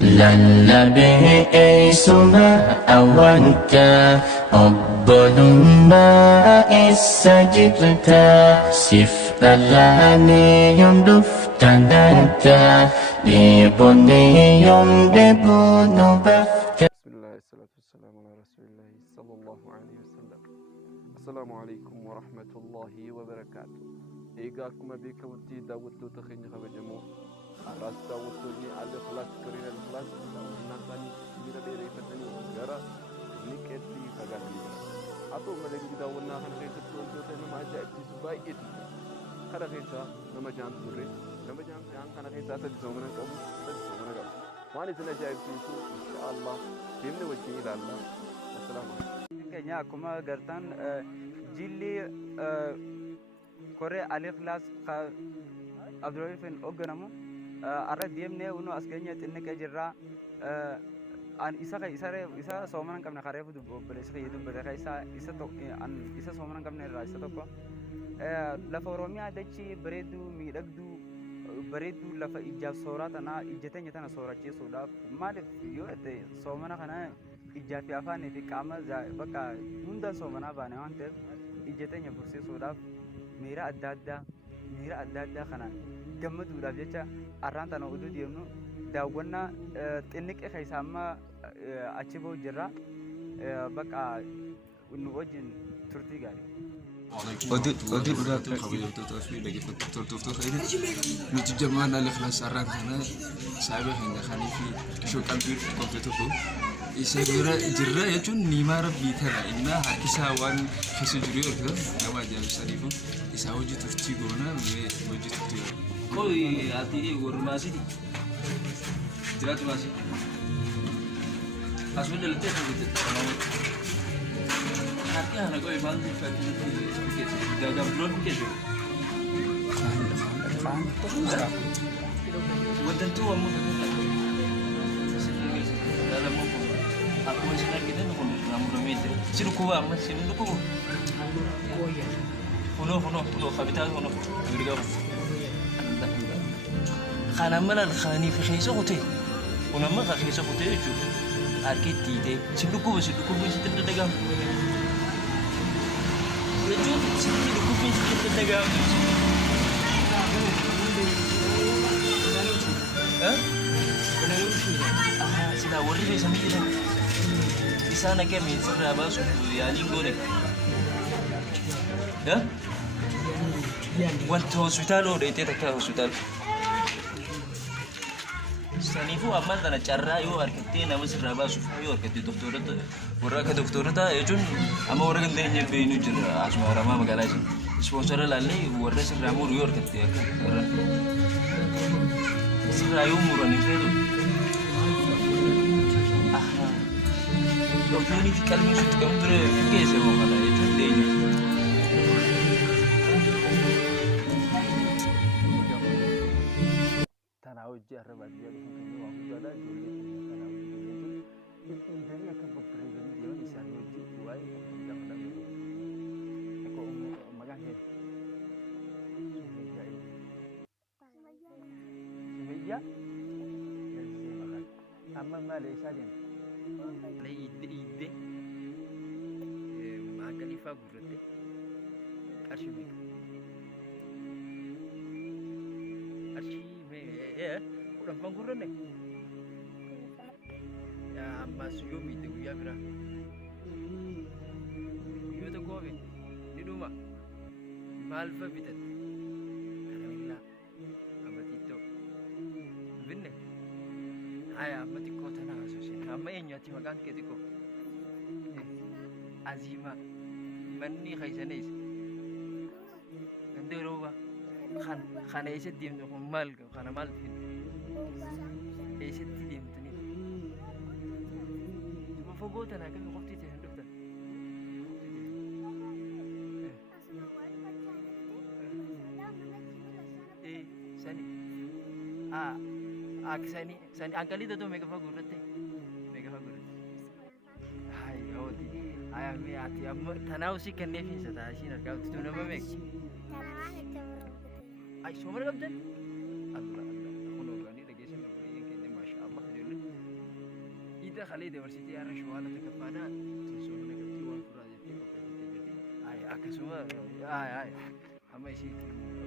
Lallabe eessuma awwaalta obbolummaa eessa jirta siif dhalaane yoom dhufta laata dheebonne yoom dheebonnu bafta. Bismillah, salatu wassalamu ala rasulillahi sallallahu alaihi wasallam. Assalamu alaikum wa rahmatullahi wa barakatuh. Egaa akkuma beekamutti daawwattoota keenya kabajamoo har'aas daawwattoonni al-Ikhlaas Gariin al-Ikhlaas daawwannaa isaanii miira dheereeffatanii gara liqeetti fagaatanii jiran. Haa ta'u malee daawwannaa kana keessatti wantoota nama ajaa'ibsiisu baay'eetu jira. Kana keessaa nama jaan turre nama jaan kana keessaa sadi soomana qabu sadi soomana qabu. Waan isin ajaa'ibsiisu inshaallah deemnee wajjin ilaalla. Assalaamu alaikum. Kenya akkuma agartan jilli koree al-Ikhlaas Abdurrahiifin hoogganamu arra deemnee unu as keenya xinniqee jirra. An isa soomana hin qabne kareefu obboleessa kiyya dubbate isa soomana hin qabne irraa isa tokko lafa Oromiyaa dachii bareedduu miidhagduu bareedduu lafa ijaaf sooraa tanaa ija teenya tana soorachiisuudhaaf maaliif yoo ta'e soomana kana ijaa fi afaanii fi qaama bakka hunda soomanaa baane waan ta'eef ija teenya fursiisuudhaaf miira adda addaa kana gammaduudhaaf jecha arraan tana oduu deemnu daawwannaa xinniqee keessaa amma achi ba'u jirra bakka nu wajjin turtii gaarii. Oduu dhugaatu kabajamtoota fi dhaggeeffattoota ta'etti nuti jamaan al-Ikhlaas sararaan kana saayibaa keenya kanii fi kishoo qalbii qofte tokko isa bira jirra jechuun niimaa rabbii tana innaa harkisaa waan keessa jiru yoo ta'u nama ajaa'ibsaniifu isaa hojii turtii goona hojii turtii goona. Koi ati warmaasiti jiraatu maasi asuma jalatti akka bitate harki hana koi maal fakkiin gaagaaf duran bukeessu wadantuu ammoo lalamoo akkuma isin argitan kun namuramee jira si dhukkuba amma si dhukkubu kunoo kabitaa kunoo mirgabu kana malal khani fi khaysa qote unamma khaysa qote ju arkiti de sinduku si tindagam ju sinduku si tindagam sida wali be sami dinan isana ke mi sirra ba su yani gore ya wanto hospital o de ta hospital sanifu amma tana carraa yoo argattee nama sirraa baasuuf yoo argatte doktorata warra akka doktorata jechuun amma warra gandeenya beeynu jira asuma haramaa magaalaa isin ispoonsora laallee warra sirraa muru yoo argatte akka warra sirraa yoo muranii feetu doktorni fi qalbii suutti qabu ture keessa moo kana jechuun deenya. hojii arra baadiyyaa dhufuun keenya waan guddaadha. Ijoollee keenya kanaa hojii jechuun dhidhiitanii akka babbareedanii deeman isaanii hojii waa'ee kan gaafataa jiru. Akka maqaan kee Sumayyaa eenyu? Sumayyaa? Lalisee maqaan. Amma maal eessaa deemta? Iidde maaqqalii fa'aa gurratte qarshii meeqa? Qarshii udah pangguran deh. Ya mas Yomi itu ya bira. Yo to gobe di rumah. Malfa bitat. Karamilla. Amatito. Binne. Aya amatiko tana asusin. Amma yenyati makan ketiko. Azima. Manni khaysanis. Nande roba. Khana iset dim to mal khana mal tin iset dim tani ma fogota na kan qofti te ndufta sani sani angkali to mega fagurate ay odi ay me ati amma tanawsi kanne fi sata shi na ka tu na me ay somar gabdan Allah Allah kuno gani da gesin da buri yake ne masha Allah خليه دبرسيتي أنا شو أنا تكفانا تنسون أنا كنتي وافرا جتي وكنتي جتي أي أكسوما أي أما شيء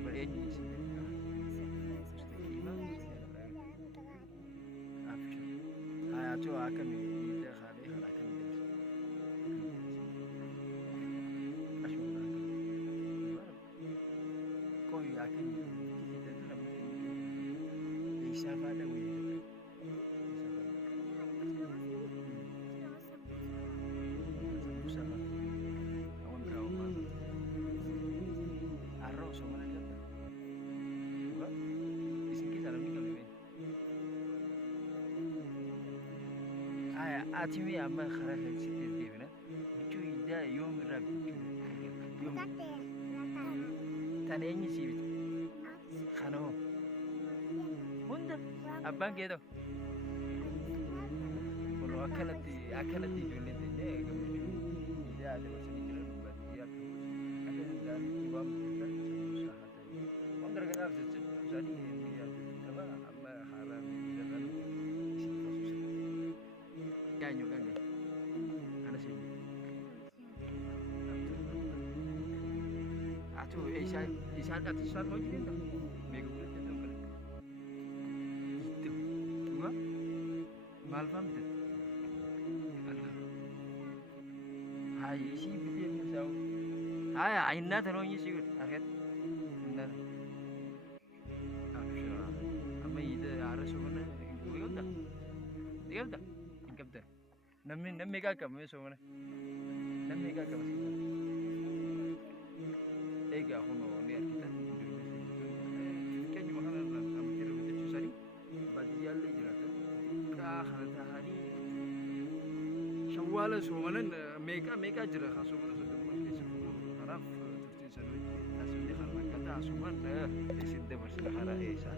بريء شيء أشوف أكمل إذا خالي خلا أكمل أشوف كوي أكمل كذا ترى إيشافا ده وين أتمي أما خلاص ستة ديبنا بيجو إذا يوم راب يوم تاني سيبت خانو هوندا أبان كده ولو أكلتي جولين تنيه كم بيجو إذا ada macam ni jalan buat dia tu ada dari tiwam kita usaha tu orang kerana susah ni dia apa amma haram jalan kanyo kanyo ada sih atu isa kat isar mau jadi tak mega bulan tu kan itu dua malfam tu hai isi betul misal hai ainda terus isi akhir benar abshira amma ida harus mana dia tak ingkap dah nammi ka kam so mana nammi ka kam ega hono ne kita kan cuma hal am kira betul sari badiyal jirata ka khalta hari شوال سومنن ميكا جرا خاصومن سدمن كيسفو عرف تفتين سنوي تاسودي خلنا كتا سومن يسد مرسل خرا ايسا